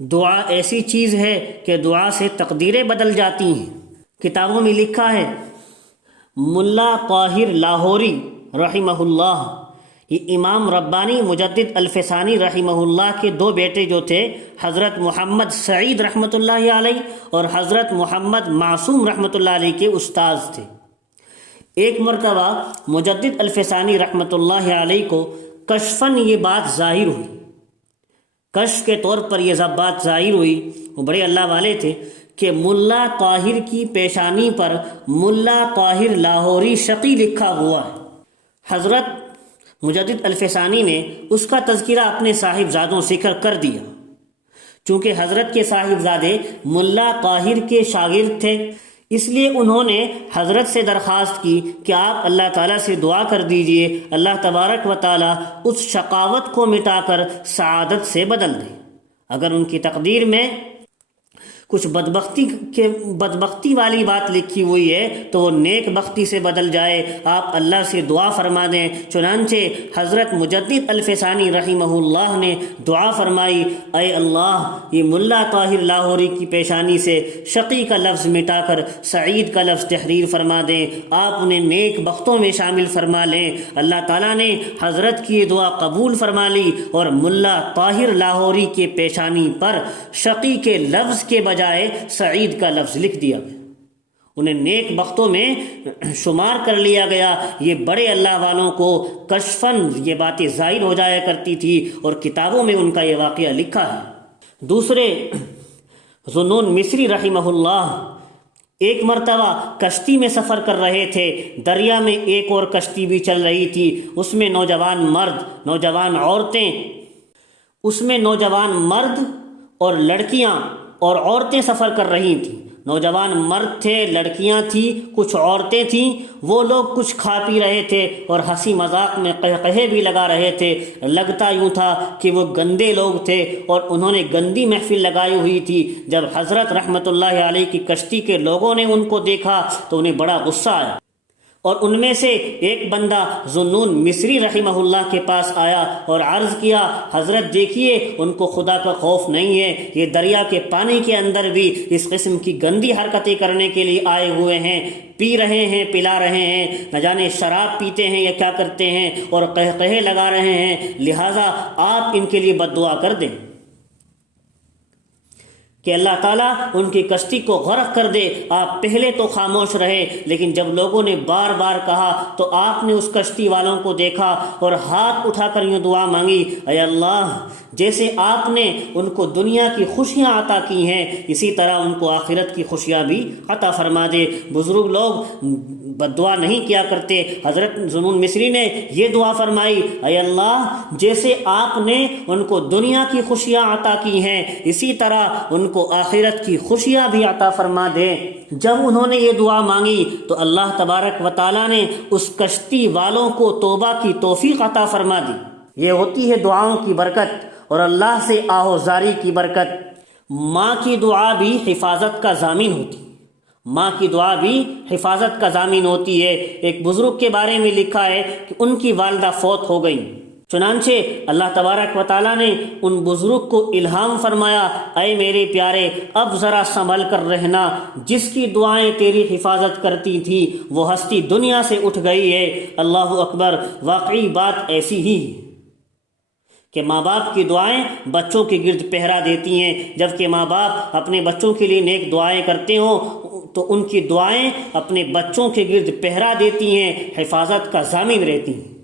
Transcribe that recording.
دعا ایسی چیز ہے کہ دعا سے تقدیریں بدل جاتی ہیں۔ کتابوں میں لکھا ہے، ملا طاہر لاہوری رحمہ اللہ، یہ امام ربانی مجدد الفسانی رحمہ اللہ کے دو بیٹے جو تھے، حضرت محمد سعید رحمۃ اللہ علیہ اور حضرت محمد معصوم رحمۃ اللہ علیہ کے استاذ تھے۔ ایک مرتبہ مجدد الفسانی رحمۃ اللہ علیہ کو کشفاً یہ بات ظاہر ہوئی، کشف کے طور پر یہ بات ظاہر ہوئی، وہ بڑے اللہ والے تھے، کہ ملا طاہر کی پیشانی پر ملا طاہر لاہوری شقی لکھا ہوا ہے۔ حضرت مجدد الفسانی نے اس کا تذکرہ اپنے صاحبزادوں سے کر دیا، چونکہ حضرت کے صاحبزادے ملا طاہر کے شاگرد تھے، اس لیے انہوں نے حضرت سے درخواست کی کہ آپ اللہ تعالیٰ سے دعا کر دیجئے، اللہ تبارک و تعالیٰ اس شقاوت کو مٹا کر سعادت سے بدل دے۔ اگر ان کی تقدیر میں کچھ بدبختی والی بات لکھی ہوئی ہے تو وہ نیک بختی سے بدل جائے، آپ اللہ سے دعا فرما دیں۔ چنانچہ حضرت مجدد الفسانی رحمہ اللہ نے دعا فرمائی، اے اللہ، یہ ملا طاہر لاہوری کی پیشانی سے شقی کا لفظ مٹا کر سعید کا لفظ تحریر فرما دیں، آپ انہیں نیک بختوں میں شامل فرما لیں۔ اللہ تعالیٰ نے حضرت کی یہ دعا قبول فرما لی اور ملا طاہر لاہوری کے پیشانی پر شقی کے لفظ کے بجائے سعید کا لفظ لکھ دیا گیا، انہیں نیک بختوں میں شمار کر لیا گیا۔ یہ بڑے اللہ والوں کو کشفاً یہ باتیں ظاہر ہو جایا کرتی تھی اور کتابوں میں ان کا یہ واقعہ لکھا ہے۔ دوسرے ذوالنون مصری رحمہ اللہ ایک مرتبہ کشتی میں سفر کر رہے تھے، دریا میں ایک اور کشتی بھی چل رہی تھی، اس میں نوجوان مرد اور لڑکیاں اور عورتیں سفر کر رہی تھیں۔ نوجوان مرد تھے، لڑکیاں تھیں، کچھ عورتیں تھیں، وہ لوگ کچھ کھا پی رہے تھے اور ہنسی مذاق میں قہقہے بھی لگا رہے تھے۔ لگتا یوں تھا کہ وہ گندے لوگ تھے اور انہوں نے گندی محفل لگائی ہوئی تھی۔ جب حضرت رحمۃ اللہ علیہ کی کشتی کے لوگوں نے ان کو دیکھا تو انہیں بڑا غصہ آیا، اور ان میں سے ایک بندہ ذوالنون مصری رحمہ اللہ کے پاس آیا اور عرض کیا، حضرت دیکھیے، ان کو خدا کا خوف نہیں ہے، یہ دریا کے پانی کے اندر بھی اس قسم کی گندی حرکتیں کرنے کے لیے آئے ہوئے ہیں، پی رہے ہیں، پلا رہے ہیں، نہ جانے شراب پیتے ہیں یا کیا کرتے ہیں، اور قہقہے لگا رہے ہیں، لہٰذا آپ ان کے لیے بد دعا کر دیں کہ اللہ تعالیٰ ان کی کشتی کو غرق کر دے۔ آپ پہلے تو خاموش رہے، لیکن جب لوگوں نے بار بار کہا تو آپ نے اس کشتی والوں کو دیکھا اور ہاتھ اٹھا کر یوں دعا مانگی، اے اللہ، جیسے آپ نے ان کو دنیا کی خوشیاں عطا کی ہیں، اسی طرح ان کو آخرت کی خوشیاں بھی عطا فرما دے۔ بزرگ لوگ بد دعا نہیں کیا کرتے۔ حضرت ذوالنون مصری نے یہ دعا فرمائی، اے اللہ، جیسے آپ نے ان کو دنیا کی خوشیاں عطا کی ہیں، اسی طرح ان کو آخرت کی خوشیاں بھی عطا فرما دے۔ جب انہوں نے یہ دعا مانگی تو اللہ تبارک و تعالیٰ نے اس کشتی والوں کو توبہ کی توفیق عطا فرما دی۔ یہ ہوتی ہے دعاؤں کی برکت اور اللہ سے آہوزاری کی برکت۔ ماں کی دعا بھی حفاظت کا ضامن ہوتی ہے، ماں کی دعا بھی حفاظت کا ضامن ہوتی ہے۔ ایک بزرگ کے بارے میں لکھا ہے کہ ان کی والدہ فوت ہو گئی، چنانچہ اللہ تبارک و تعالیٰ نے ان بزرگ کو الہام فرمایا، اے میرے پیارے، اب ذرا سنبھل کر رہنا، جس کی دعائیں تیری حفاظت کرتی تھی وہ ہستی دنیا سے اٹھ گئی ہے۔ اللہ اکبر! واقعی بات ایسی ہی ہے کہ ماں باپ کی دعائیں بچوں کے گرد پہرا دیتی ہیں، جبکہ ماں باپ اپنے بچوں کے لیے نیک دعائیں کرتے ہوں تو ان کی دعائیں اپنے بچوں کے گرد پہرا دیتی ہیں، حفاظت کا ضامن رہتی ہیں۔